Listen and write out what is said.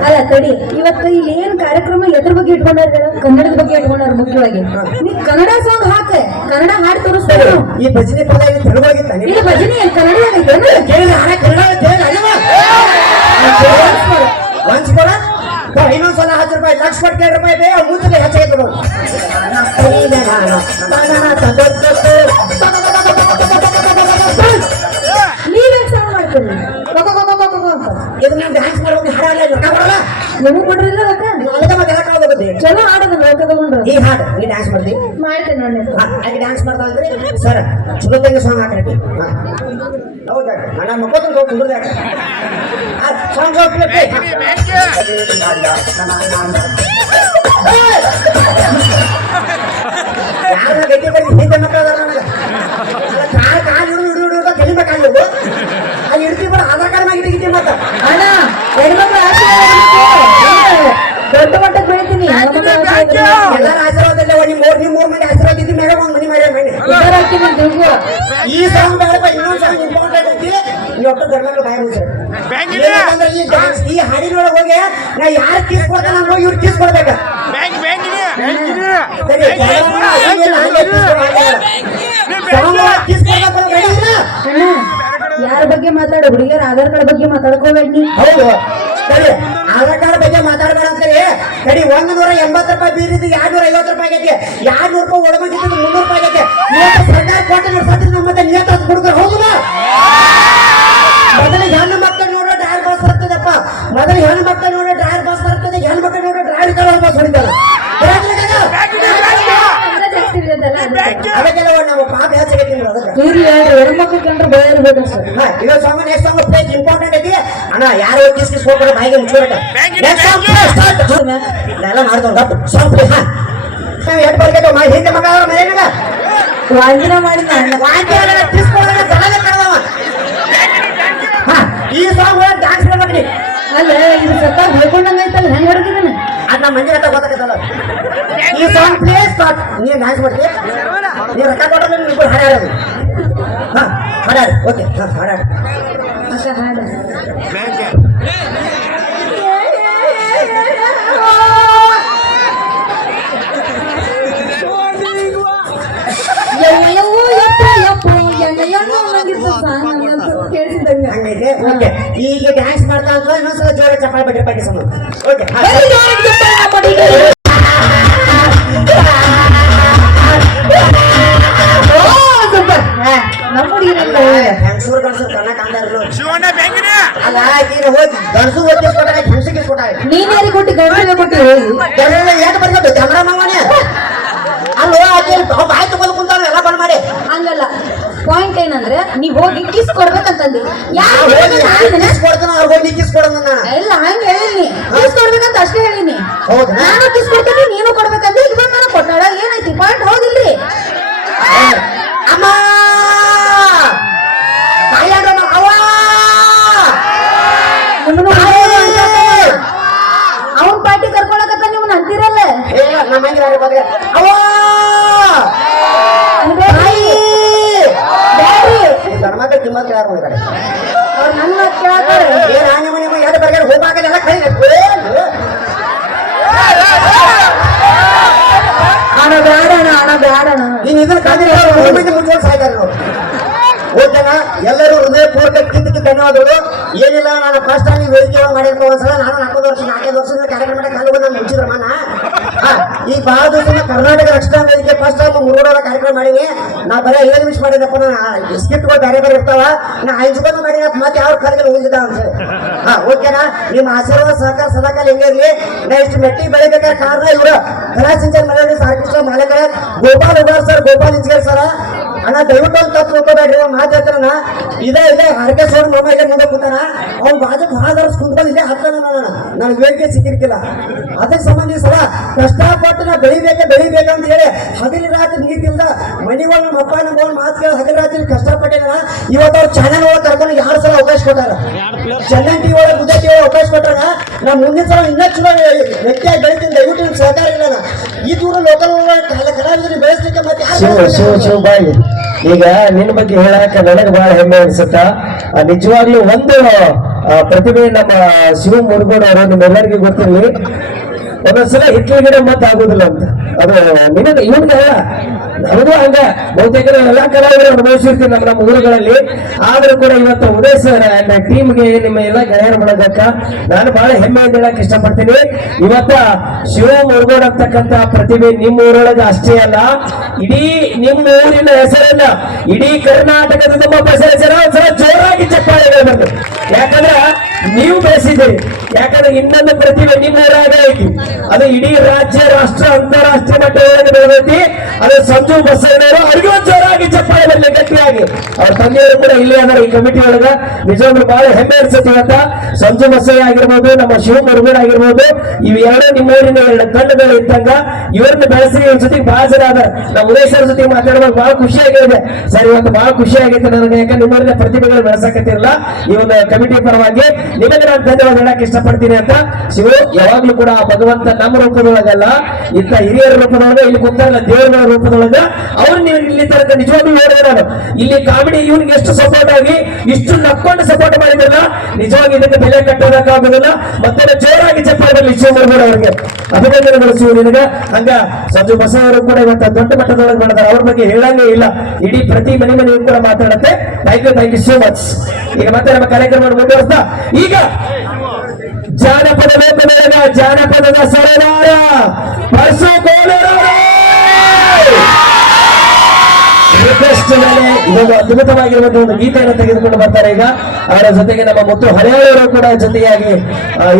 ಅಲ್ಲ ತಡಿ ಇವತ್ತು ಇಲ್ಲಿ ಏನ್ ಕಾರ್ಯಕ್ರಮ ಎದ್ರ ಬಗ್ಗೆ ಇಟ್ಕೊಂಡಾರ? ಕನ್ನಡದ ಬಗ್ಗೆ ಇಟ್ಕೊಂಡಾರ ಮುಖ್ಯವಾಗಿ ನೀ ಕನ್ನಡ ಸಾಂಗ್ ಹಾಕ ಕನ್ನಡ ಹಾಡ್ ತೋರಿಸ್ತಾರೆ ಈ ಭಜನೆ ಪದ ಇಲ್ಲಿ ಭಜನೆ ಕನ್ನಡ ಆಗೈತೇನು? ಕೇಳಿದ ಹಣ ಕನ್ನಡ ಕೇಳಿದ ಅಲ್ಲವ ಒಂದ್ ಕೊಡ ಇನ್ನೊಂದ್ ಸಲ ಹತ್ತು ರೂಪಾಯಿ ಲಕ್ಷ ರೂಪಾಯಿ ಬೇರೆ ಮೂತಿಗೆ ಹೆಚ್ಚಾಗಿತ್ತು ಅಂತ. ನೀವು ಡ್ಯಾನ್ಸ್ ಮಾಡೋದು ಹಾಡಲ್ಲ ರೊಕ್ಕ ಕೊಡಲ್ಲ ನಿಮಗ್ ಕೊಡ್ರಿಲ್ಲ ರೊಕ್ಕ ನೀವು ಅಲ್ಲದ ಮತ್ತೆ ಎಲ್ಲ ಹೋಗುತ್ತೆ ಚಲೋ ಆಡೋದು ರೊಕ್ಕ ತಗೊಂಡ್ರು ಈ ಹಾಡು. ನೀ ಡ್ಯಾನ್ಸ್ ಮಾಡ್ತಿ ಮಾಡ್ತೇನೆ ನೋಡಿ ಡ್ಯಾನ್ಸ್ ಮಾಡ್ತಾ ಸರ್ ಚಲೋ ತಂಗ ಸಾಂಗ್ ಹಾಕಿ ಹೌದಾ? ನನ್ನ ಮಕ್ಕಳು ಹೋಗಿ ಕುಂದ್ರೆ ಸಾಂಗ್ ಯಾರ ಅಣ್ಣ ಹೆಣ್ಮಕ್ಳು ದೊಡ್ಡ ಮಟ್ಟಕ್ಕೆ ಬೆಳಿತೀನಿ. ಹೆಣ್ಮಕ್ಳು ಆಶೀರ್ವಾದ ಎಲ್ಲರ ಆಶೀರ್ವಾದಲ್ಲ ನಿಮ್ಮ ಮೂರ್ ನಿಮ್ಮ ಮೂರ್ ಮಂದಿ ಆಶೀರ್ವಾದ ಇದ್ದು ಮ್ಯಾಗ ಒಂದು ಮನಿ ಮನೆ. ಈ ಸಾಂಗ್ ಬೇಡಪ್ಪ ಇನ್ನೊಂದು ಸಾಂಗ್ ಇಂಪಾರ್ಟೆಂಟ್ ಐತಿ. ಬಾಯ್ ಈ ಡ್ಯಾನ್ಸ್ ಈ ಹಾಡಿನೊಳಗೆ ಹೋಗಿ ನಾ ಯಾರು ಕಿಸ್ ಕೊಡ್ತಾನೆ ನಾನು ಹೋಗಿ ಇವ್ರು ಕಿಸ್ ಕೊಡ್ಬೇಕ ಕಿಸ್ ಯಾರ ಬಗ್ಗೆ ಮಾತಾಡ? ಹುಡುಗಿಯರ ಆಧಾರ್ ಕಾರ್ಡ್ ಬಗ್ಗೆ ಮಾತಾಡ್ಕೋಬೇಡ ಹೌದು. ಸರಿ ಆಧಾರ್ ಕಾರ್ಡ್ ಬಗ್ಗೆ ಮಾತಾಡಬೇಡ ಅಂತೇಳಿ ಸರಿ ಒಂದ್ ನೂರ ಎಂಬತ್ತು ರೂಪಾಯಿ ಬೀರಿದ್ದು ಎರಡ್ ನೂರ ಐವತ್ತು ರೂಪಾಯಿ ಆಗೈತಿ. ಎರಡ್ ನೂರು ರೂಪಾಯಿ ಒಳಗೊಂಡಿದ್ದು ಮುನ್ನೂರು ರೂಪಾಯಿ ಆಗೈತಿ. ಸರ್ಕಾರ ಕೋಟೆ ನಡೆಸತ್ರಿ ನಮ್ಮ ಮತ್ತೆ ನಿಯತ ಹುಡುಗರು ಹೌದು ಮೊದಲಿಗೆ ಹೆಣ್ಣು ಮಕ್ಕಳು ನೋಡೋ ಬಸ್ ಹತ್ತದಪ್ಪ ಮೊದಲಿಗೆ ಹೆಣ್ಣು ಮಕ್ಕಳು ನೋಡೋ ಡ್ರೈವರ್ ಬಸ್ ಬರ್ತದೆ ಹೆಣ್ಣು ಮಕ್ಕಳು ನೋಡೋ ಡ್ರೈವರ್ ಕಾಲ ಬಸ್ ಹೊಡಿತಾರೆ ಕನ್ನಡ ಜಾಸ್ತಿ ಇರೋದಲ್ಲ ಅದಕ್ಕೆ. ಅದಕ್ಕೆಲ್ಲ ಒಂದು ನಮ್ಮ ಪಾಪ ಹೆಚ್ಚಾಗೈತಿ ನೀವು ಅದಕ್ಕೆ ಇರ್ಲಿ ಹೆಣ್ಮಕ್ಳು ಕಂಡ್ರೆ ಭಯ ಇರ್ಬೇಕು ಸರ್. ಹಾ, ಇದು song next song places important ಐತಿ ಅಣ್ಣ ಯಾರು ಕಿಸ್ ಕಿಸ್ ಹೋಗ್ತಾರೆ ಬಾಯಿಗೆ ನೆಕ್ಸ್ಟ್ ಸಾಂಗ್ ಸ್ಟಾರ್ಟ್ ಎಲ್ಲ ಮಾಡ್ಕೊಂಡು ಸಾಂಗ್ ಪ್ಲೇ ಹಾ. ನಾವು ಎಷ್ಟು ಬರ್ಬೇಕು ಮಾ ಹಿಂದೆ ಮಗ ಅವ್ರ ಮನೆಯಾಗ ವಾಂಜಿನ ಮಾಡಿದ ಅಣ್ಣ. ವಾಂತಿ ಅಲ್ಲ ಕಿಸ್ ಕೊಡೋಣ ತಲೆಗೆ ಕಡದವ ಹಾ ಈ ಸಾಂಗ್ ಒಳಗೆ ಡ್ಯಾನ್ಸ್ ಮಾಡ್ಬೇಕ್ರಿ ಅಲ್ಲ ಇದು ಸತ್ತ ಹೇಳ್ಕೊಂಡಂಗ ಐತಲ್ಲ ಹೆಂಗ್ ಹೊರಗಿದಾನ ಅದ್ ನಮ್ಮ ಮಂಜು ಹತ್ತ ಗೊತ್ತಾಗತ್ತಲ್ಲ ಈ ಸಾಂಗ್ ಪ್ಲೇ ಸ್ಟಾರ್ಟ್ ನೀನ್ ಡ್ಯಾನ್ಸ್ ಮಾಡ್ತೀಯ? ನೀ ರೊಕ್ಕ ಕೊಟ್ಟರೆ ನಿಮ್ಗೆ ಹಾಡಾಡೋದು ಹಾ ಹಾಡಾಡಿ ಓಕೆ ಹಾ ಹಾಡಾಡಿ ಅಕ್ಕ ಹಾಡ ಯವ್ವ ಯವ್ವ ಯಪ್ಪ ಯಪ್ಪ ಎಣ್ಣ ಎಣ್ಣ ಅನ್ನಂಗಿತ್ತು ಸಾಂಗ್ ಹಂಗಂತ ಕೇಳಿಸಿದಂಗ ಹಂಗೈತೆ ಓಕೆ ಈಗ ಡ್ಯಾನ್ಸ್ ಮಾಡ್ತಾ ಇದ್ರೆ ಇನ್ನೊಂದ್ಸಲ ಜೋರ ಚಪ್ಪಾಳೆ ಬಡ್ಡಿ ಪಾಟಿ ಸಮ ಓಕೆ ಅಲ್ಲ ಹೋಗಿ ಗಂಡಸು ಓದಿಸ್ಕೊಟ್ಟಾಗ ಹೆಂಗಸಿಗೆ ಇಸ್ಕೊಟ್ಟಾಗ ನೀನ್ ಯಾರಿಗೆ ಕೊಟ್ಟು ಗೌರವ ಕೊಟ್ಟು ಹೇಳಿ? ಜನರೆಲ್ಲ ಯಾಕೆ ಬರ್ಬೇಕು ಕ್ಯಾಮ್ರಾ ಅಲ್ಲೋ ಆಕೆ ಬಾಯ್ ತಗೊಂಡು ಕುಂತಾವ ಎಲ್ಲ ಬಂದ್ ಮಾಡಿ. ಹಂಗಲ್ಲ. ಪಾಯಿಂಟ್ ಏನಂದ್ರೆ ನೀವ್ ಹೋಗಿ ಕಿಸ್ ಕೊಡ್ಬೇಕಂತಂದಿ. ಕಿಸ್ ಕೊಡ್ತಾನ ಅವ್ರು ಹೋಗಿ ಕಿಸ್ ಇಲ್ಲ ಹಂಗ ಹೇಳಿನಿ ಕಿಸ್ ಕೊಡ್ಬೇಕಂತ ಅಷ್ಟೇ ಹೇಳಿನಿ? ನಾನು ಕಿಸ್ ಕೊಡ್ತೀನಿ ನೀನು ಕೊಡ್ಬೇಕಂದ್ರೆ ಈಗ ಬಂದ್ ನಾನು ಕೊಟ್ಟಾಳ ಏನೈತಿ ಪಾಯಿಂಟ್ ಹೌದಿಲ್ರಿ ಅಮ್ಮ ತಾಯಿಯಾಗ ಅವ್ವ ಅವನ್ ಪಾರ್ಟಿ ಕರ್ಕೊಳಕತ್ತ ನೀವು ಅಂತೀರಲ್ಲ ಏ ಹೋಗ್ಬೇಕಲ್ಲ. ಕೈ ಇದನ್ನ ಓಕೆನಾ ಎಲ್ಲರೂ ಹೃದಯಪೂರ್ವಕ ಕಿಂದಕ್ಕೆ ಧನ್ಯವಾದಗಳು. ಏನಿಲ್ಲ, ನಾನು ಫಸ್ಟ್ ಟೈಮ್ ವೇದಿಕೆ ಒಂದ್ಸಲ, ನಾನು ನಾಲ್ಕೈದು ವರ್ಷ, ನಾಲ್ಕೈದು ವರ್ಷದಿಂದ ಕಾರ್ಯಕ್ರಮ ಮಾಡಕ್ಕೆ ಅಲ್ಲಿ ಬಂದು ಮುಚ್ಚಿದ್ರ ಮನ ಈಗ ಬಹಳ ಕರ್ನಾಟಕ ರಕ್ಷಣಾ ವೇದಿಕೆ ಫಸ್ಟ್ ಟೈಮ್ ಮೂರೋಡ ಕಾರ್ಯಕ್ರಮ ಮಾಡೀನಿ. ನಾ ಬರೀ ಐದು ನಿಮಿಷ ಮಾಡಿದಪ್ಪ ಸ್ಕಿಪ್ಗಳು ಬೇರೆ ಬೇರೆ ಇರ್ತಾವ. ನಾ ಹಂಚ್ಕೊಂಡು ಮಾಡಿದ ಮತ್ತೆ ಯಾವ ಕರೆಗೆ ಉಳಿದಿದ್ದ ಅಂತ ಹಾ ಓಕೆನಾ ನಿಮ್ಮ ಆಶೀರ್ವಾದ, ಸಹಕಾರ, ಸದಾಕಾಲ ಹೆಂಗೆ ಇರಲಿ. ನಾ ಇಷ್ಟು ಮೆಟ್ಟಿ ಬೆಳಿಬೇಕಾದ್ರೆ ಕಾರಣ ಇವರು. ಕಲಾ ಸಿಂಚನ್ ಮನೆಯಲ್ಲಿ ಸಾಕೃಷ್ಣ ಮಾಲಕರ. Gopal Ugar sir, Gopal engineer sir. ಅಣ್ಣ, ದಯವಿಟ್ಟು ತಪ್ಪು ತಿಳ್ಕೊಬೇಡ್ರಿ, ಅವ್ನು ಮಾತು ಹೇಳ್ತಾನ ಇದೇ ಇದೇ ಹರಕೆ ಸೋಡ್ ಇಲ್ಲೇ ಮುಂದೆ ಕೂತಾನ. ಅವ್ನು ಬಾಜು ಭಾಳ ವರ್ಷ ಕುಂತ್ಕೊಂಡು ಇಲ್ಲೇ ಹತ್ತಾನ ನಾನು ನನಗೆ ವೇದಿಕೆ ಸಿಕ್ಕಿರ್ಕಿಲ್ಲ. ಅದಕ್ಕೆ ಸಂಬಂಧಿ ಸಲ ಕಷ್ಟಪಟ್ಟು ನಾ ಬೆಳಿಬೇಕೆ ಬೆಳಿಬೇಕಂತ ಹೇಳಿ ಹಗಲಿ ರಾತ್ರಿ ನೀತಿಲ್ದ ಮನೆಗಳು ನಮ್ಮ ಅಪ್ಪ ನಮ್ಮ ಅವ್ನ ಮಾತು ಕೇಳಿ ಹಗಲಿ ರಾತ್ರಿ ಕಷ್ಟಪಟ್ಟಿನ ಇವತ್ತು ಅವ್ರು ಚಾನಲ್ ಒಳಗೆ ಕರ್ಕೊಂಡು ಯಾರು ಸಲ ಅವಕಾಶ ಕೊಟ್ಟಾರ. ಚೆನ್ನೈ ಟಿ ಒಳಗೆ ಟಿ ಒಳಗೆ ಅವಕಾಶ ಕೊಟ್ಟಾರ. ನಾ ಮುಂದಿನ ಸಲ ಇನ್ನೂ ಚಲೋ ವ್ಯಕ್ತಿಯಾಗಿ ಬೆಳಿತೀನಿ. ದಯವಿಟ್ಟು ಸಹಕಾರ ಇಲ್ಲ. ಈ ದೂರ ಲೋಕಲ್ ಯಾರು ಶಿವ ಶಿವ ಶಿವ ಬಾಯಿ. ಈಗ ನಿನ್ನ ಬಗ್ಗೆ ಹೇಳಾಕ ನನಗೆ ಬಹಳ ಹೆಮ್ಮೆ ಅನ್ಸುತ್ತ? ನಿಜವಾಗ್ಲೂ ಒಂದು ಪ್ರತಿಭೆ ನಮ್ಮ ಶಿವ ಮುರುಗೋಡ್ ಅವರು ನಿಮ್ಮೆಲ್ಲರಿಗೂ ಗೊತ್ತಿರಲಿ. ಒಂದೊಂದ್ಸಲ ಹಿಟ್ಲ ಗಿಡ ಮತ್ತೆ ಆಗುದಿಲ್ಲ ಅಂತ. ಅದು ನಿಮಗೆ ಇವನ್ಗೆ ಅಲ್ಲ. ನಮಗೂ ಹಂಗ. ಬಹುತೇಕ ಎಲ್ಲಾ ಕಲಾವಿದರು ಅನುಭವಿಸಿರ್ತೀವಿ ನಮ್ಮ ನಮ್ಮ ಊರುಗಳಲ್ಲಿ ಆದ್ರೂ ಕೂಡ ಇವತ್ತು ಉದಯ ಸರ್ ಅಂಡ್ ಟೀಮ್ಗೆ ನಿಮ್ಮ ಎಲ್ಲ ಗೆಳೆಯರು ಮಾಡೋದಕ್ಕ ನಾನು ಬಹಳ ಹೆಮ್ಮೆಯಿಂದ ಹೇಳಕ್ ಇಷ್ಟಪಡ್ತೀನಿ. ಇವತ್ತ ಶಿವ ಮುರುಗೋಡ್ ಅಂತಕ್ಕಂತ ಪ್ರತಿಭೆ ನಿಮ್ಮ ಊರೊಳಗೆ ಅಷ್ಟೇ ಅಲ್ಲ. ಇಡೀ ನಿಮ್ಮ ಊರಿನ ಹೆಸರನ್ನ, ಇಡೀ ಕರ್ನಾಟಕದ ನಮ್ಮ ಹೆಸರ ಜೋರಾಗಿ ಚಪ್ಪಾಳೆಗಳು ಬಂದು ಯಾಕಂದ್ರ ನೀವು ಬೆಳೆಸಿದ್ದೀರಿ ಯಾಕಂದ್ರೆ ಇನ್ನೊಂದು ಪ್ರತಿಭೆ ನಿಮ್ಮ ಐತಿ ಅದು ಇಡೀ ರಾಜ್ಯ, ರಾಷ್ಟ್ರ, ಅಂತಾರಾಷ್ಟ್ರೀಯ ಮಟ್ಟದಲ್ಲಿ ಬೆಳೆದೈತಿ ಅದು ಸಂಜು ಬಸವಣ್ಣವರು ಅವ್ರಿಗೂ ಜೋರಾಗಿ ಚಪ್ಪಾಳೆ ಗಟ್ಟಿಯಾಗಿ. ಅವ್ರ ತಂದೆಯವರು ಕೂಡ ಇಲ್ಲೇ ಅಂದ್ರೆ ಈ ಕಮಿಟಿ ಒಳಗ. ನಿಜವಾಗ್ಲೂ ಬಹಳ ಹೆಮ್ಮೆ ಅನ್ಸುತ್ತೆ ಇವತ್ತ. ಸಂಜು ಬಸಯ್ಯ ಆಗಿರ್ಬೋದು, ನಮ್ಮ ಶಿವ ಮುರುಗನ್ ಆಗಿರ್ಬೋದು ಇವೆರಡೂ ಎರಡು ನಿಮ್ಮ ಊರಿನ ಎರಡು ಕಣ್ಣುಗಳು ಇದ್ದಂಗ ಇವರನ್ನು ಬೆಳೆಸಿ ಇವ್ರ ಜೊತೆಗೆ ಬಹಳ ನಮ್ಮ ಉದಯ ಜೊತೆ ಜೊತೆಗೆ ಮಾತಾಡುವಾಗ ಬಹಳ ಖುಷಿ ಆಗಿದೆ. ಸರ್, ಇವತ್ತು ಬಹಳ ಖುಷಿ ಆಗೈತೆ ನನಗೆ. ಯಾಕಂದ್ರೆ ನಿಮ್ಮೂರಿನ ಪ್ರತಿಭೆಗಳು ಬೆಳೆಸಕತ್ತಿರಲ್ಲ. ಈ ಒಂದು ಕಮಿಟಿ ಪರವಾಗಿ ನಿಮಗೆ ನಾನು ಧನ್ಯವಾದ ಹೇಳಕ್ ಇಷ್ಟಪಡ್ತೀನಿ ಅಂತ ಶಿವ, ಯಾವಾಗ್ಲೂ ಕೂಡ ಭಗವಂತ ನಮ್ಮ ರೂಪದೊಳಗಲ್ಲ, ಇಂಥ ಹಿರಿಯರ ರೂಪದೊಳಗ ಇಲ್ಲಿ ಗೊತ್ತಾಗಲ್ಲ ದೇವರ ರೂಪದೊಳಗ ಇಲ್ಲಿ ತನಕ ನಿಜವಾಗ್ಲೂ ಹೇಳಿದೆ ನಾನು. ಇಲ್ಲಿ ಕಾಮಿಡಿ ಇವನಿಗೆ ಎಷ್ಟು ಸಪೋರ್ಟ್ ಆಗಿ, ಇಷ್ಟು ನಕ್ಕೊಂಡು ಸಪೋರ್ಟ್ ಮಾಡಿದ್ರಲ್ಲ, ನಿಜವಾಗಿ ಇದಕ್ಕೆ ಬೆಲೆ ಕಟ್ಟೋದಕ್ಕಾಗೋದಿಲ್ಲ. ಮತ್ತೆ ಜೋರಾಗಿ ಚಪ್ಪಾಳೆ ಬರಲಿ ಶಿವಮೊಗ್ಗ ಅವರಿಗೆ. ಅಭಿನಂದನೆಗಳು ಶಿವ ನಿನಗ. ಹಂಗ ಸಂಜು ಬಸವರು ಕೂಡ ಇವತ್ತು ದೊಡ್ಡ ಮಟ್ಟದೊಳಗೆ ಮಾಡಿದಾರೆ ಅವ್ರ ಬಗ್ಗೆ ಹೇಳಂಗೇ ಇಲ್ಲ. ಇಡೀ ಪ್ರತಿ ಮನೆ ಮನೆಯೂ ಕೂಡ ಮಾತಾಡುತ್ತೆ. Thank you thank you so much ಈಗ ಮತ್ತೆ ನಮ್ಮ ಕಾರ್ಯಕ್ರಮ ಮುಂದುವರಿಸ್ತಾ. ಈಗ ಜಾನಪದ ಜಾನಪದದ ಸರದಾರ ಇದೊಂದು ಅದ್ಭುತವಾಗಿರುವಂತಹ ಒಂದು ಗೀತೆಯನ್ನು ತೆಗೆದುಕೊಂಡು ಬರ್ತಾರೆ. ಈಗ ಅವರ ಜೊತೆಗೆ ನಮ್ಮ ಮುತ್ತು ಹರೆಯವರು ಕೂಡ ಜೊತೆಯಾಗಿ ಇರ್ತಾರೆ